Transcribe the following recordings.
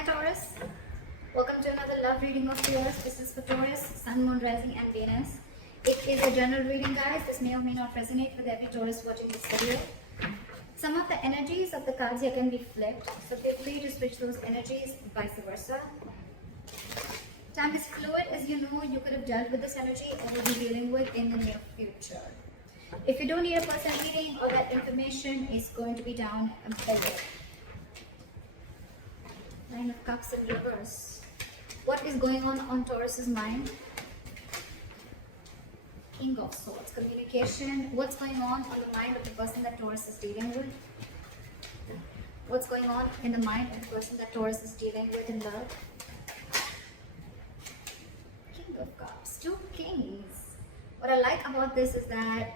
Hi Taurus, welcome to another love reading of yours. This is for Taurus, Sun, Moon, Rising and Venus. It is a general reading, guys. This may or may not resonate with every Taurus watching this video. Some of the energies of the cards here can be flipped, so feel free to switch those energies, vice versa. Time is fluid, as you know. You could have dealt with this energy or will be dealing with in the near future. If you don't need a personal reading, all that information is going to be down below. Nine of Cups in reverse. What is going on Taurus's mind? King of Swords. Communication. What's going on the mind of the person that Taurus is dealing with? What's going on in the mind of the person that Taurus is dealing with in love? King of Cups. Two kings. What I like about this is that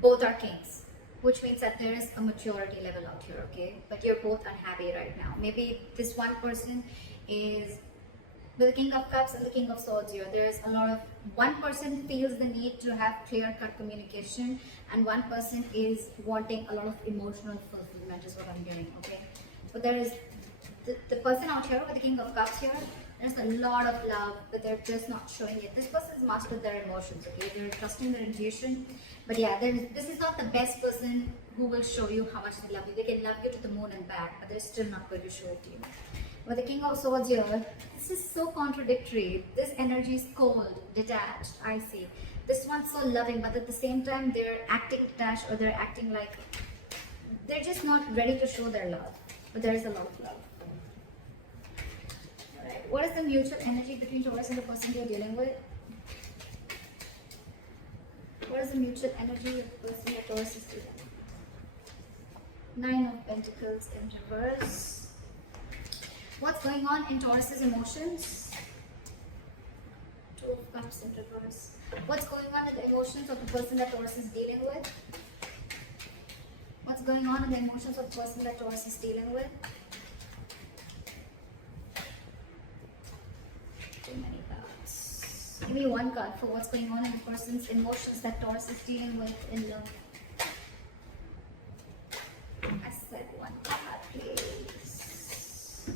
both are kings, which means that there is a maturity level out here, okay? But you're both unhappy right now. Maybe this one person is with the King of Cups and the King of Swords here. There's a lot of, one person feels the need to have clear-cut communication, and one person is wanting a lot of emotional fulfillment is what I'm hearing, okay? But there is the person out here with the King of Cups here, there's a lot of love, but they're just not showing it. This person's mastered their emotions, okay? They're trusting their intuition. But yeah, this is not the best person who will show you how much they love you. They can love you to the moon and back, but they're still not going to show it to you. With the King of Swords here, this is so contradictory. This energy is cold, detached, icy. This one's so loving, but at the same time, they're acting detached, or they're acting like they're just not ready to show their love. But there is a lot of love. What is the mutual energy between Taurus and the person you're dealing with? What is the mutual energy of the person that Taurus is dealing with? Nine of Pentacles in reverse. What's going on in Taurus's emotions? Two of Cups in reverse. What's going on in the emotions of the person that Taurus is dealing with? What's going on in the emotions of the person that Taurus is dealing with? Too many cards. Give me one card for what's going on in the person's emotions that Taurus is dealing with in love. I said one card, please.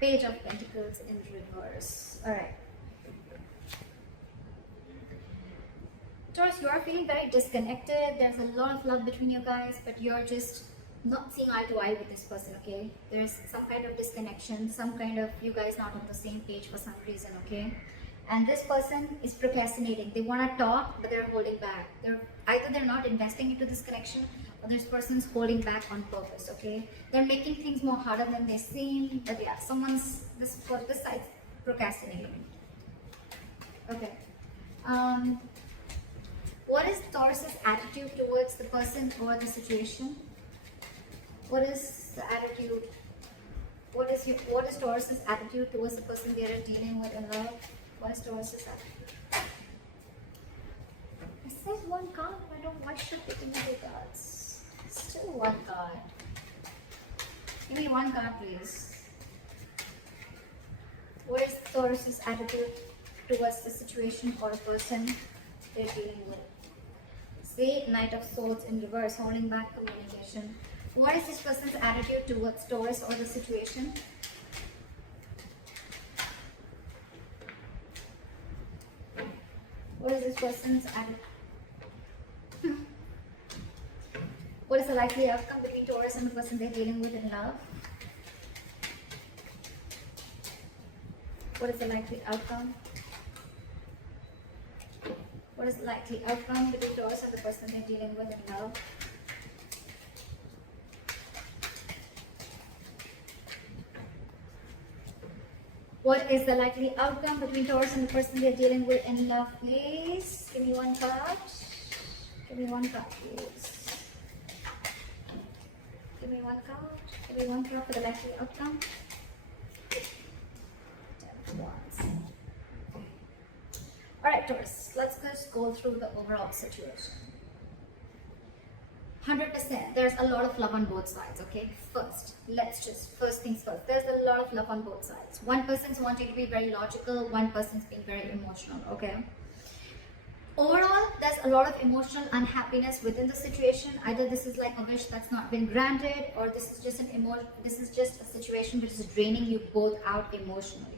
Page of Pentacles in reverse. Alright. Taurus, you are feeling very disconnected. There's a lot of love between you guys, but you're just not seeing eye to eye with this person, okay? There's some kind of disconnection, some kind of you guys not on the same page for some reason, okay? And this person is procrastinating. They want to talk, but they're holding back. Either they're not investing into this connection, or this person's holding back on purpose, okay? They're making things more harder than they seem, but yeah, this side's procrastinating. Okay. What is Taurus's attitude towards the person or the situation? What is the attitude? What is Taurus's attitude towards the person they are dealing with in love? What is Taurus's attitude? It says one card. Why should it be two cards? Still one card. Give me one card, please. What is Taurus's attitude towards the situation or person they're dealing with? Say Knight of Swords in reverse, holding back communication. What is this person's attitude towards Taurus or the situation? What is this person's attitude? What is the likely outcome between Taurus and the person they're dealing with in love? What is the likely outcome? What is the likely outcome between Taurus and the person they're dealing with in love? What is the likely outcome between Taurus and the person they're dealing with in love, please? Give me one card. Give me one card, please. Give me one card. Give me one card for the likely outcome. 10 of Wands. Alright, Taurus, let's just go through the overall situation. 100%, there's a lot of love on both sides, okay? First things first, there's a lot of love on both sides. One person's wanting to be very logical, one person's being very emotional, okay? Overall, there's a lot of emotional unhappiness within the situation. Either this is like a wish that's not been granted, or this is just this is just a situation which is draining you both out emotionally.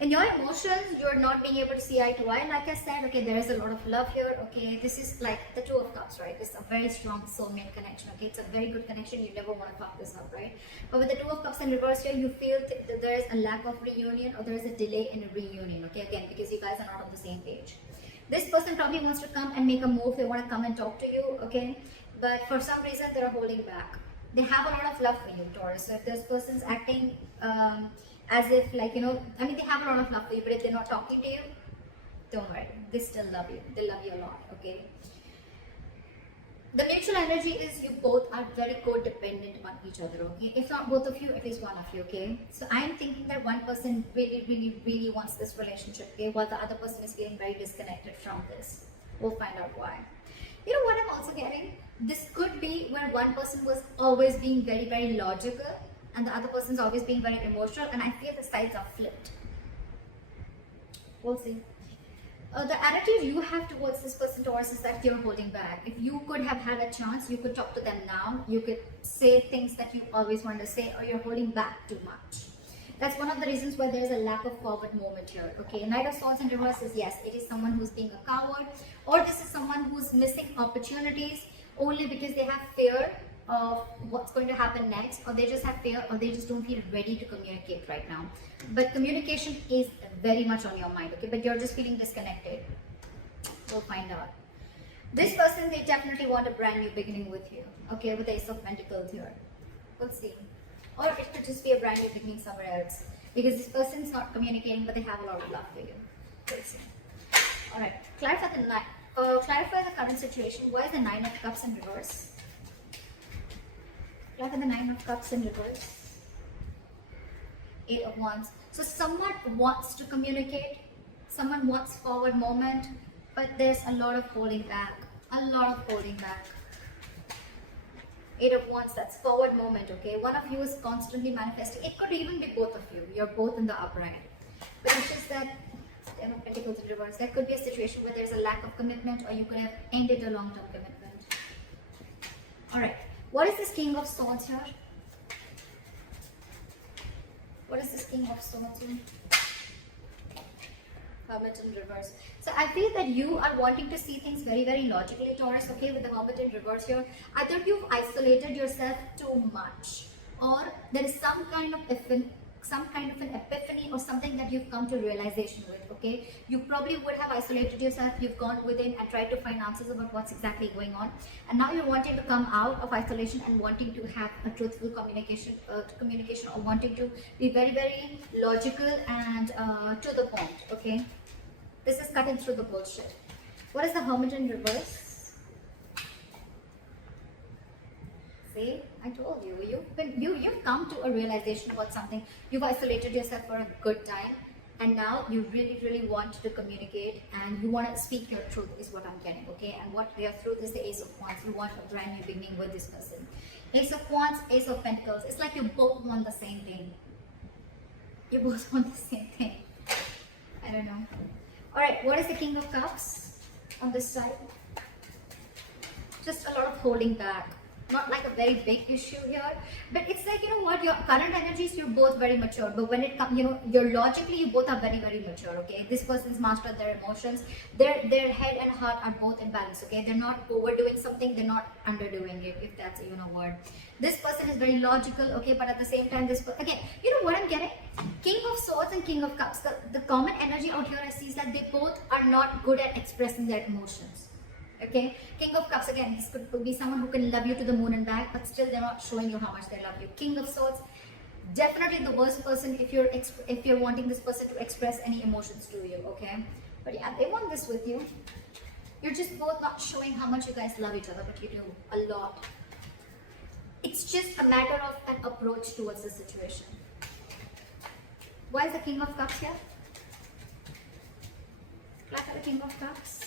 In your emotions, you're not being able to see eye to eye. Like I said, okay, there is a lot of love here. Okay, this is like the Two of Cups, right? It's a very strong soulmate connection. Okay, it's a very good connection. You never want to fuck this up, right? But with the Two of Cups in reverse here, you feel that there is a lack of reunion, or there is a delay in a reunion. Okay, again, because you guys are not on the same page. This person probably wants to come and make a move. They want to come and talk to you. Okay, but for some reason they're holding back. They have a lot of love for you, Taurus. So if this person's acting as if, like, you know, I mean, they have a lot of love for you, but if they're not talking to you, don't worry, they still love you. They love you a lot. Okay, the mutual energy is you both are very codependent on each other. Okay, if not both of you, at least one of you. Okay, so I am thinking that one person really wants this relationship, okay, while the other person is feeling very disconnected from this. We'll find out why. You know what I'm also getting? This could be where one person was always being very logical, and the other person's always being very emotional, and I feel the sides are flipped. We'll see. The attitude you have towards this person, Taurus, is that you're holding back. If you could have had a chance, you could talk to them now. You could say things that you always wanted to say, or you're holding back too much. That's one of the reasons why there's a lack of forward movement here. Okay, Knight of Swords in reverse is, yes, it is someone who's being a coward, or this is someone who's missing opportunities only because they have fear of what's going to happen next, or they just have fear, or they just don't feel ready to communicate right now. But communication is very much on your mind, okay, but you're just feeling disconnected. We'll find out. This person, they definitely want a brand new beginning with you, okay, with the Ace of Pentacles here. We'll see. Or it could just be a brand new beginning somewhere else, because this person's not communicating, but they have a lot of love for you. We'll see. Alright, clarify the current situation. Why is the Nine of Cups in reverse? Clarify the Nine of Cups in reverse. Eight of Wands. So someone wants to communicate, someone wants forward movement, but there's a lot of holding back. A lot of holding back. Eight of Wands, that's forward movement, okay? One of you is constantly manifesting. It could even be both of you. You're both in the upright. But it's just that, Ten of Pentacles in reverse, there could be a situation where there's a lack of commitment, or you could have ended a long-term commitment. Alright, what is this King of Swords here? What is this King of Swords here? Hermit in reverse. So I feel that you are wanting to see things very logically, Taurus, okay, with the Hermit in reverse here. Either you've isolated yourself too much, or there is some kind of an epiphany or something that you've come to realization with, okay? You probably would have isolated yourself, you've gone within and tried to find answers about what's exactly going on, and now you're wanting to come out of isolation and wanting to have a truthful communication, or wanting to be very logical and to the point, okay? This is cutting through the bullshit. What is the Hermit in reverse? See, I told you, you've come to a realization about something. You've isolated yourself for a good time, and now you really want to communicate, and you want to speak your truth, is what I'm getting, okay? And what your truth is the Ace of Wands. You want a brand new beginning with this person. Ace of Wands, Ace of Pentacles. It's like you both want the same thing. You both want the same thing. I don't know. Alright, what is the King of Cups on this side? Just a lot of holding back. Not like a very big issue here, but it's like, you know what, your current energies, you're both very mature, but when it comes, you know, you're logically, you both are very mature, okay? This person's mastered their emotions. Their head and heart are both in balance, okay? They're not overdoing something, they're not underdoing it, if that's even a word. This person is very logical, okay, but at the same time, again, you know what I'm getting? King of Swords and King of Cups, the common energy out here I see is that they both are not good at expressing their emotions. Okay, King of Cups, again, this could be someone who can love you to the moon and back, but still they're not showing you how much they love you. King of Swords, definitely the worst person if you're wanting this person to express any emotions to you, okay? But yeah, they want this with you. You're just both not showing how much you guys love each other, but you do a lot. It's just a matter of an approach towards the situation. Why is the King of Cups here? Clap at the King of Cups.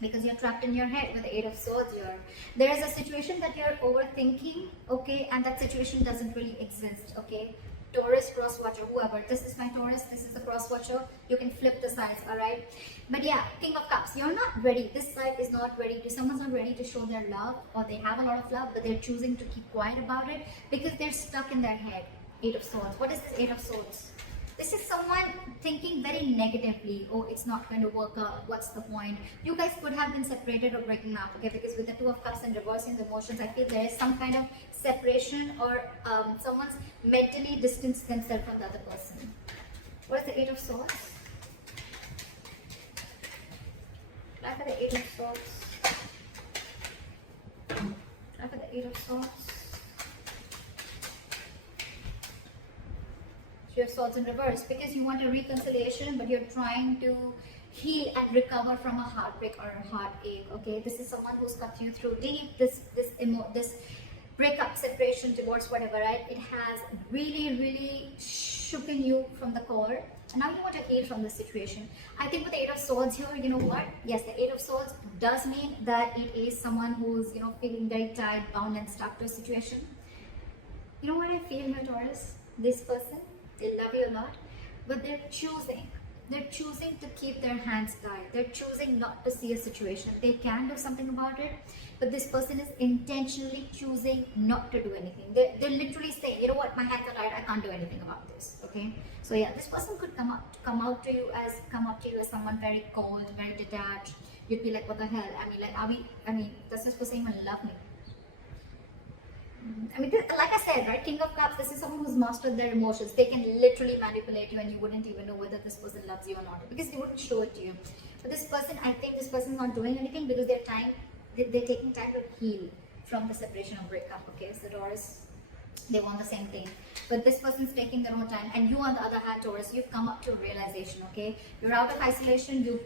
Because you're trapped in your head with the Eight of Swords here. There is a situation that you're overthinking, okay, and that situation doesn't really exist, okay? Taurus cross watcher, whoever. This is my Taurus, this is the cross watcher. You can flip the sides, alright? But yeah, King of Cups, you're not ready. This side is not ready. Someone's not ready to show their love, or they have a lot of love, but they're choosing to keep quiet about it because they're stuck in their head. Eight of Swords. What is this Eight of Swords? This is someone thinking very negatively. Oh, it's not going to work out. What's the point? You guys could have been separated or breaking up, okay? Because with the Two of Cups and reversing the emotions, I feel there is some kind of separation, or someone's mentally distanced themselves from the other person. What is the Eight of Swords? Try for the Eight of Swords. Try for the Eight of Swords. Your Swords in reverse, because you want a reconciliation, but you're trying to heal and recover from a heartbreak or a heartache. Okay, this is someone who's cut you through deep. This breakup, separation, divorce, whatever, right? It has really shooken you from the core, and now you want to heal from the situation. I think with the Eight of Swords here, you know what? Yes, the Eight of Swords does mean that it is someone who's, you know, feeling very tied, bound, and stuck to a situation. You know what I feel here, Taurus? This person, they love you a lot, but they're choosing to keep their hands tied. They're choosing not to see a situation. They can do something about it, but this person is intentionally choosing not to do anything. They're literally saying, you know what, my hands are tied, I can't do anything about this. Okay, so yeah, this person could come up to you as someone very cold, very detached. You'd be like, what the hell? Does this person even love me? Like I said, right, King of Cups, this is someone who's mastered their emotions. They can literally manipulate you and you wouldn't even know whether this person loves you or not, because they wouldn't show it to you. But this person, I think this person is not doing anything because they're taking time to heal from the separation or breakup. Okay, so Taurus, they want the same thing. But this person's taking their own time, and you on the other hand, Taurus, you've come up to a realization, okay? You're out of isolation, you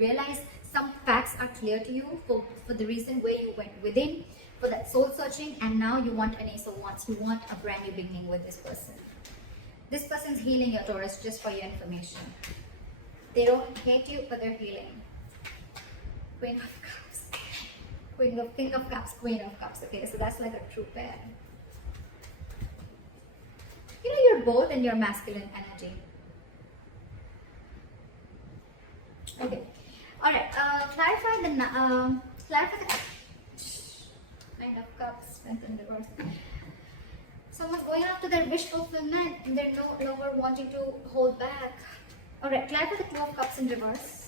realize some facts are clear to you for the reason where you went within, for that soul searching, and now you want an Ace of Wands. You want a brand new beginning with this person. This person's healing your Taurus, just for your information. They don't hate you, but they're healing. Queen of Cups. King of Cups, Queen of Cups. Okay, so that's like a true pair. You know, you're both in your masculine energy. Okay. Alright, clarify the Nine of Cups, Strength in reverse. Someone's going after their wish fulfillment and they're no longer wanting to hold back. Alright, clarify the Two of Cups in reverse.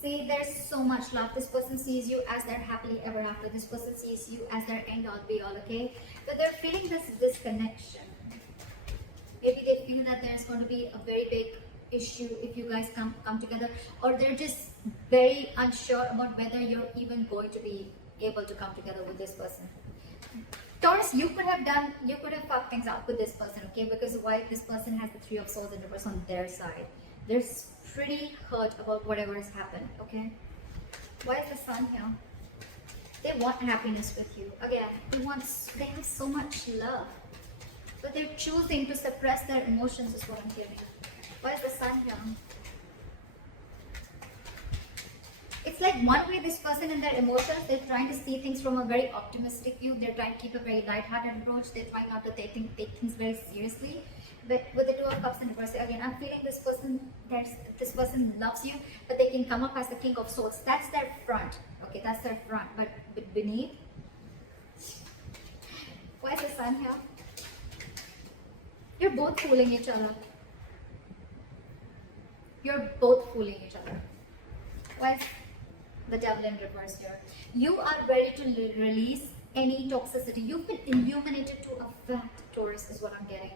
See, there's so much love. This person sees you as their happily ever after. This person sees you as their end all be all, okay? But they're feeling this disconnection. Maybe they feel that there's going to be a very big issue if you guys come together, or they're just very unsure about whether you're even going to be able to come together with this person. Taurus, you could have fucked things up with this person, okay? Because why this person has the Three of Swords in reverse on their side. They're pretty hurt about whatever has happened, okay? Why is the Sun here? They want happiness with you. Again, they have so much love, but they're choosing to suppress their emotions is what I'm hearing. Why is the Sun here? It's like one way this person in their emotions, they're trying to see things from a very optimistic view. They're trying to keep a very light-hearted approach. They're trying not to take things very seriously. But with the Two of Cups in reverse, again, I'm feeling this person loves you, but they can come up as the King of Swords. That's their front. Okay, that's their front. But beneath, why is the Sun here? You're both fooling each other. You're both fooling each other. Why is the Devil in reverse here? You are ready to release any toxicity. You've been illuminated to a fact, Taurus, is what I'm getting.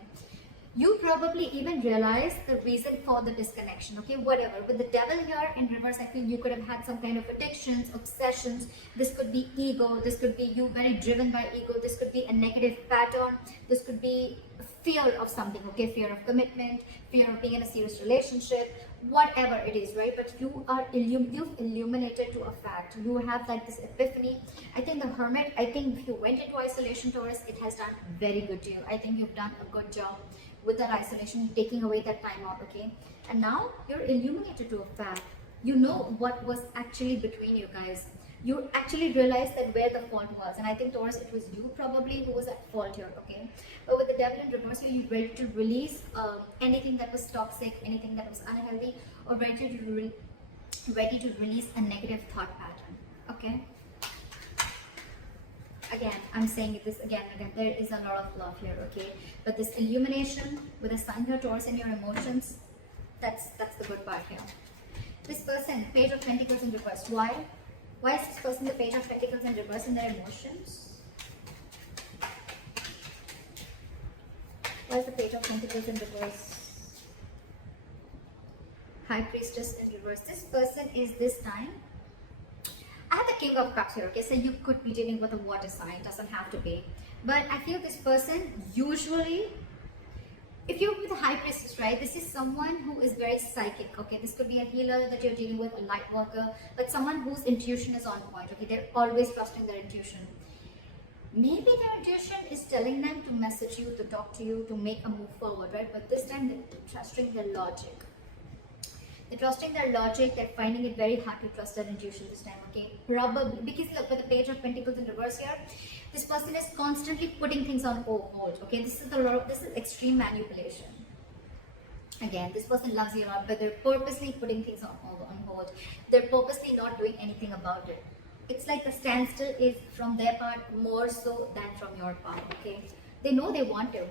You probably even realize the reason for the disconnection, okay? Whatever. With the Devil here in reverse, I feel you could have had some kind of addictions, obsessions. This could be ego. This could be you very driven by ego. This could be a negative pattern. This could be fear of something, okay? Fear of commitment, fear of being in a serious relationship, whatever it is, right? But you've illuminated to a fact. You have like this epiphany. I think the Hermit, I think if you went into isolation, Taurus, it has done very good to you. I think you've done a good job with that isolation, taking away that time out, okay? And now you're illuminated to a fact. You know what was actually between you guys. You actually realize that where the fault was. And I think Taurus, it was you probably who was at fault here, okay? But with the devil in reverse here, you're ready to release anything that was toxic, anything that was unhealthy, or ready to release a negative thought pattern, okay? Again, I'm saying this again and again, there is a lot of love here, okay? But this illumination with the sun here, Taurus, and your emotions, that's the good part here. This person, Page of Pentacles in reverse. Why? Why is this person the Page of Pentacles in reverse in their emotions? Why is the Page of Pentacles in reverse? High Priestess in reverse. This person is this time. I have the King of Cups here, okay? So you could be dealing with a water sign, doesn't have to be. But I feel this person usually, if you're with a High Priestess, right, this is someone who is very psychic, okay? This could be a healer that you're dealing with, a light worker, but someone whose intuition is on point, okay? They're always trusting their intuition. Maybe their intuition is telling them to message you, to talk to you, to make a move forward, right? But this time they're trusting their logic. They're trusting their logic, they're finding it very hard to trust their intuition this time, okay? Probably, because look, with the Page of Pentacles in reverse here, this person is constantly putting things on hold, okay? This is extreme manipulation. Again, this person loves you a lot, but they're purposely putting things on hold. They're purposely not doing anything about it. It's like the standstill is from their part more so than from your part, okay? They know they want to,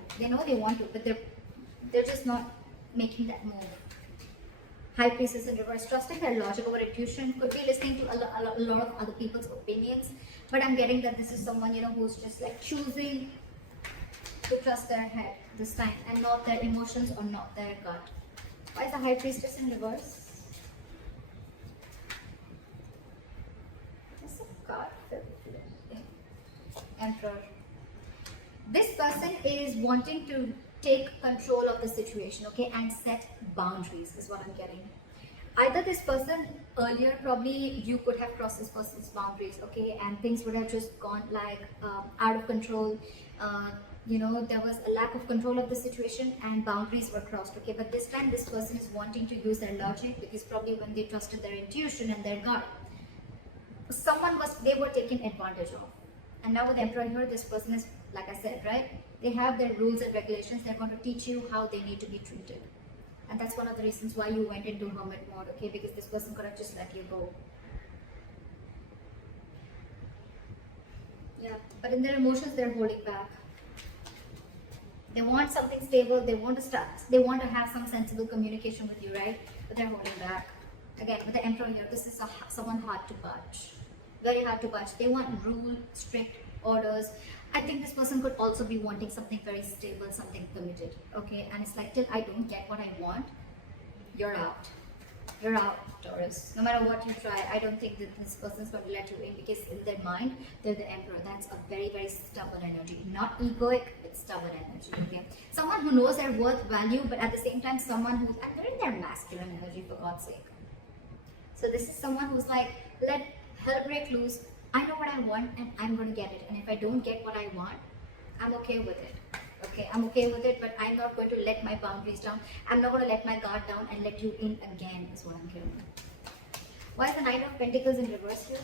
but they're just not making that move. High Priestess in reverse, trusting their logic over intuition, could be listening to a lot of other people's opinions, but I'm getting that this is someone, you know, who's just like choosing to trust their head this time and not their emotions or not their gut. Why is the High Priestess in reverse? That's a card. Emperor. This person is wanting to take control of the situation, okay, and set boundaries is what I'm getting. Either this person earlier, probably you could have crossed this person's boundaries, okay, and things would have just gone like out of control. You know, there was a lack of control of the situation and boundaries were crossed, okay? But this time this person is wanting to use their logic, because probably when they trusted their intuition and their gut, they were taken advantage of. And now with the Emperor here, this person is, like I said, right? They have their rules and regulations. They're going to teach you how they need to be treated. And that's one of the reasons why you went into hermit mode, okay? Because this person could have just let you go. Yeah, but in their emotions, they're holding back. They want something stable. They want to have some sensible communication with you, right? But they're holding back. Again, with the Emperor here, this is someone hard to budge. Very hard to budge. They want rule, strict orders. I think this person could also be wanting something very stable, something committed, okay? And it's like, till I don't get what I want, you're out. You're out, Taurus. No matter what you try, I don't think that this person's going to let you in, because in their mind, they're the Emperor. That's a very, very stubborn energy. Not egoic, but stubborn energy, okay? Someone who knows their worth, value, but at the same time, someone who's, and they're in their masculine energy, for God's sake. So this is someone who's like, let hell break loose. I know what I want and I'm going to get it. And if I don't get what I want, I'm okay with it. Okay, I'm okay with it, but I'm not going to let my boundaries down. I'm not going to let my guard down and let you in again, is what I'm hearing. Why is the Nine of Pentacles in reverse here?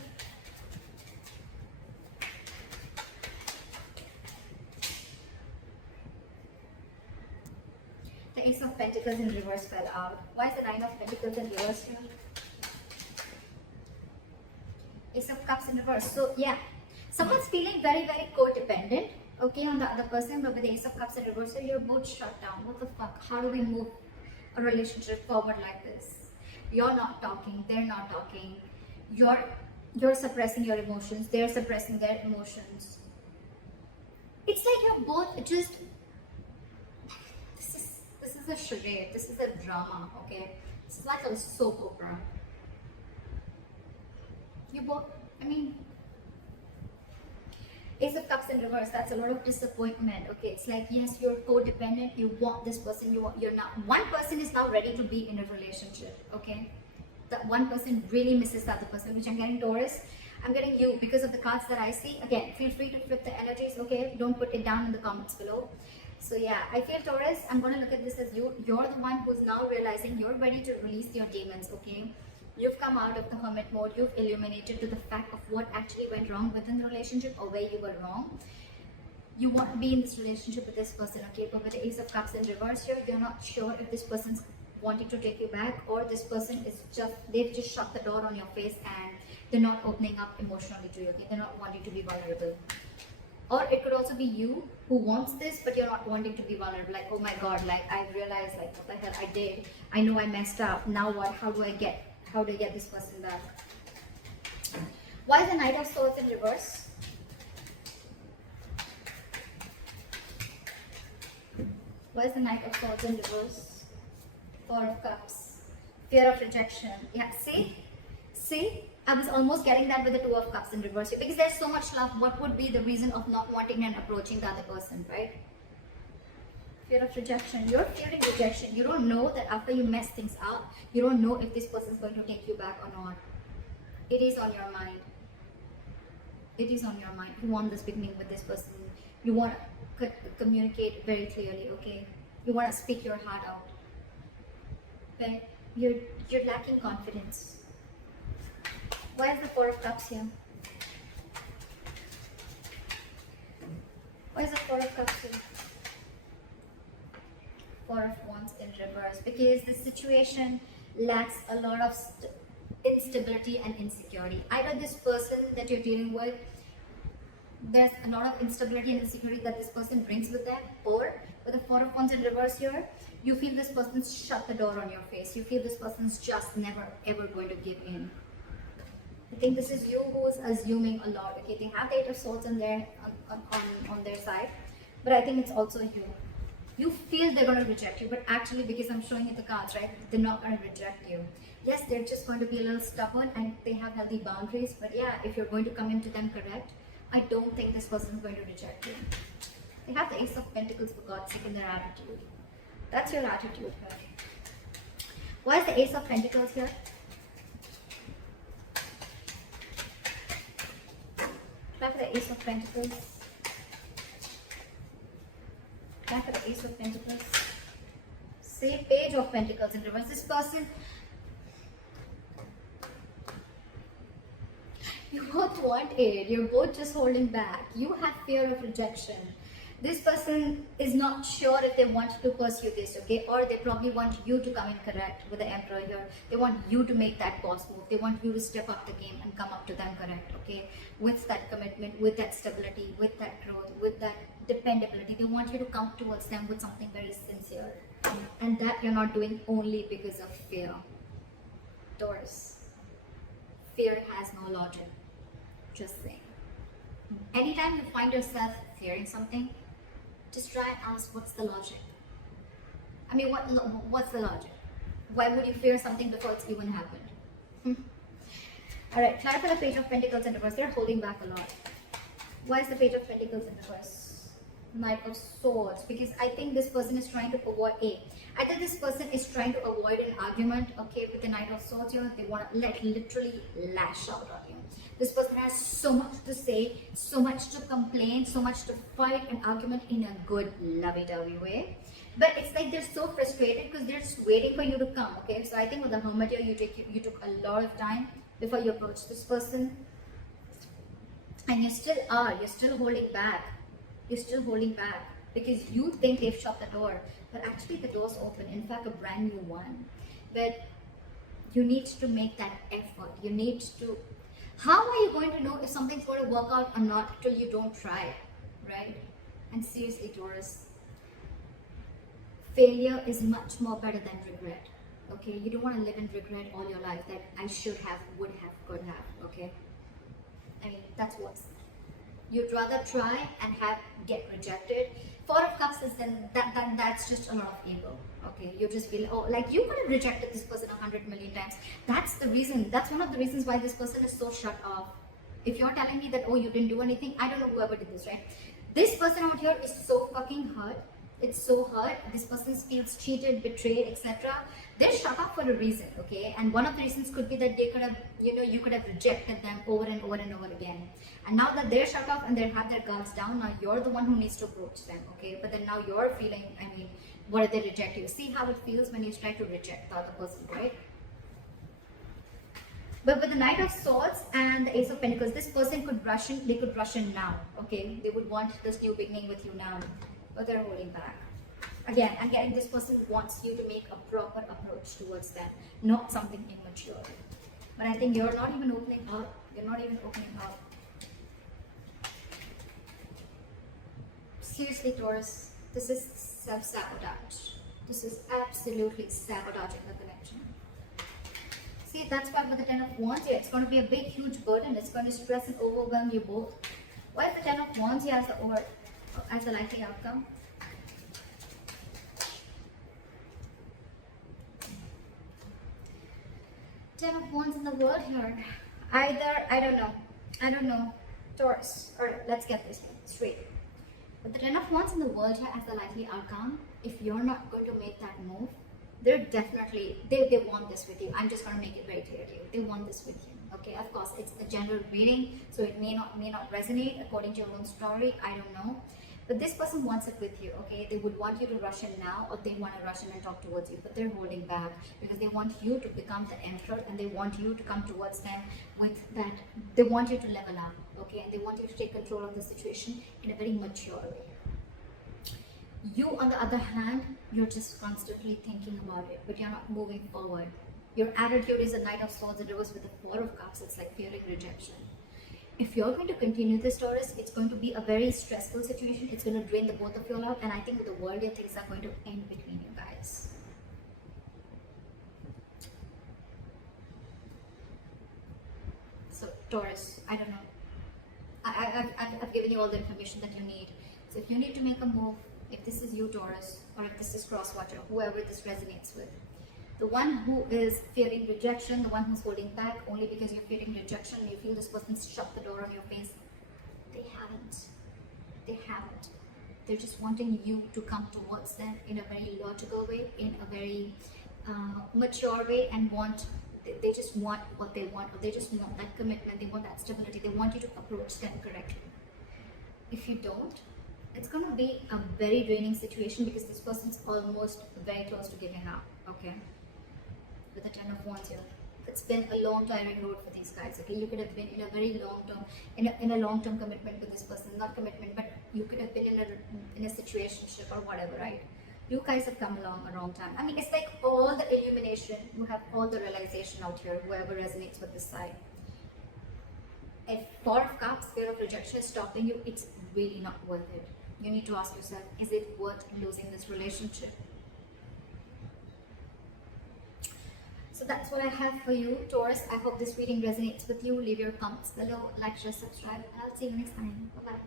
The Ace of Pentacles in reverse fell out. Why is the Nine of Pentacles in reverse here? Ace of Cups in reverse. So yeah, someone's feeling very, very codependent, okay, on the other person, but with the Ace of Cups in reverse, so you're both shut down. What the fuck? How do we move a relationship forward like this? You're not talking, they're not talking. You're suppressing your emotions, they're suppressing their emotions. It's like you're both just, this is a charade, this is a drama, okay? It's like a soap opera. You both, I mean, Ace of Cups in reverse, that's a lot of disappointment, okay? It's like, yes, you're codependent, you want this person, you're not, one person is now ready to be in a relationship, okay? That one person really misses the other person, which I'm getting Taurus. I'm getting you because of the cards that I see. Again, feel free to flip the energies, okay? Don't put it down in the comments below. So yeah, I feel Taurus, I'm going to look at this as you're the one who's now realizing you're ready to release your demons, okay? You've come out of the hermit mode. You've illuminated to the fact of what actually went wrong within the relationship or where you were wrong. You want to be in this relationship with this person, okay? But with the Ace of Cups in reverse here, you're not sure if this person's wanting to take you back, or this person is they've just shut the door on your face and they're not opening up emotionally to you, okay? They're not wanting to be vulnerable. Or it could also be you who wants this, but you're not wanting to be vulnerable. Like, oh my God, like I realized, like what the hell I did. I know I messed up. Now what? How do I get this person back? Why is the Knight of Swords in reverse? Why is the Knight of Swords in reverse? Four of Cups. Fear of rejection. Yeah, see? I was almost getting that with the Two of Cups in reverse. Because there's so much love. What would be the reason of not wanting and approaching the other person, right? Fear of rejection. You're fearing rejection. You don't know that after you mess things up, you don't know if this person is going to take you back or not. It is on your mind. It is on your mind. You want this beginning with this person. You want to communicate very clearly, okay? You want to speak your heart out. But you're lacking confidence. Why is the Four of Cups here? Why is the Four of Cups here? Four of Wands in reverse. Because the situation lacks a lot of instability and insecurity. Either this person that you're dealing with, there's a lot of instability and insecurity that this person brings with them, or with the Four of Wands in reverse here, you feel this person's shut the door on your face. You feel this person's just never ever going to give in. I think this is you who is assuming a lot. Okay, they have the Eight of Swords on their side, but I think it's also you. You feel they're going to reject you, but actually, because I'm showing you the cards, right, they're not going to reject you. Yes, they're just going to be a little stubborn and they have healthy boundaries, but yeah, if you're going to come into them correct, I don't think this person is going to reject you. They have the Ace of Pentacles, for God's sake, in their attitude. That's your attitude here. Why is the Ace of Pentacles here? Try for the Ace of Pentacles. Try for the Ace of Pentacles. Say Page of Pentacles in reverse. This person, you both want it. You're both just holding back. You have fear of rejection. This person is not sure if they want to pursue this, okay? Or they probably want you to come in correct with the Emperor here. They want you to make that boss move. They want you to step up the game and come up to them correct, okay? With that commitment, with that stability, with that growth, with that dependability. They want you to come towards them with something very sincere. And that you're not doing only because of fear. Taurus. Fear has no logic. Just saying. Anytime you find yourself fearing something, just try and ask, what's the logic? I mean, what's the logic? Why would you fear something before it's even happened? Alright, try for the Page of Pentacles in reverse. They're holding back a lot. Why is the Page of Pentacles in reverse? Knight of Swords. Because I think this person is trying to avoid either this person is trying to avoid an argument, okay, with the Knight of Swords here. They want to literally lash out on you. This person has so much to say, so much to complain, so much to fight an argument in a good, lovey-dovey way. But it's like they're so frustrated because they're just waiting for you to come, okay? So I think with the Hermit here, you took a lot of time before you approached this person. And you still are. You're still holding back. You're still holding back because you think they've shut the door. But actually the door's open. In fact, a brand new one. But you need to make that effort. You need to... How are you going to know if something's going to work out or not till you don't try, right? And seriously, Taurus, failure is much more better than regret, okay? You don't want to live in regret all your life that I should have, would have, could have, okay? I mean, that's worse. You'd rather try and get rejected. Four of Cups is then that's just a lot of ego. Okay, you just feel, oh, like you could have rejected this person 100 million times. That's the reason. That's one of the reasons why this person is so shut off. If you're telling me that, oh, you didn't do anything, I don't know whoever did this, right? This person out here is so fucking hurt. It's so hurt. This person feels cheated, betrayed, etc. They're shut off for a reason, okay? And one of the reasons could be that they could have, you could have rejected them over and over and over again. And now that they're shut off and they have their guards down, now you're the one who needs to approach them, okay? But then now you're feeling, I mean, what if they reject you? See how it feels when you try to reject the other person, right? But with the Knight of Swords and the Ace of Pentacles, this person could rush in, they could rush in now, okay? They would want this new beginning with you now, but they're holding back. Again, I'm getting this person wants you to make a proper approach towards them, not something immature. But I think you're not even opening up. You're not even opening up. Seriously, Taurus, this is self-sabotage. This is absolutely sabotaging the connection. See, that's why with the Ten of Wands here, it's going to be a big, huge burden. It's going to stress and overwhelm you both. Why is the Ten of Wands here as the likely outcome? Ten of Wands in the world here. Either, I don't know, Taurus. Alright, let's get this straight. But the Ten of Wands in the world here as the likely outcome, if you're not going to make that move, they're definitely, they want this with you. I'm just going to make it very clear to you. They want this with you. Okay, of course, it's a general reading, so it may not resonate according to your own story. I don't know. But this person wants it with you, okay? They would want you to rush in now, or they want to rush in and talk towards you, but they're holding back because they want you to become the emperor, and they want you to come towards them with that. They want you to level up, okay? And they want you to take control of the situation in a very mature way. You, on the other hand, you're just constantly thinking about it, but you're not moving forward. Your attitude is a Knight of Swords in reverse with the Four of Cups. It's like fearing rejection. If you're going to continue this, Taurus, it's going to be a very stressful situation. It's going to drain the both of you out, and I think with the world here, things are going to end between you guys. So, Taurus, I don't know. I've given you all the information that you need. So, if you need to make a move, if this is you, Taurus, or if this is Crosswatcher, whoever this resonates with, the one who is fearing rejection, the one who's holding back only because you're fearing rejection, you feel this person's shut the door on your face, they haven't. They haven't. They're just wanting you to come towards them in a very logical way, in a very mature way, and they just want what they want, or they just want that commitment, they want that stability, they want you to approach them correctly. If you don't, it's going to be a very draining situation because this person's almost very close to giving up, okay? With the Ten of Wands here, it's been a long tiring road for these guys, okay? You could have been in a very long term, in a long term commitment with this person, not commitment, but you could have been in a situationship or whatever, right? You guys have come along a wrong time. I mean, it's like all the illumination, you have all the realization out here, whoever resonates with this side. If Four of Cups, fear of rejection is stopping you, it's really not worth it. You need to ask yourself, is it worth losing this relationship? So that's what I have for you, Taurus. I hope this reading resonates with you. Leave your comments below, like, share, subscribe, and I'll see you next time. Bye-bye.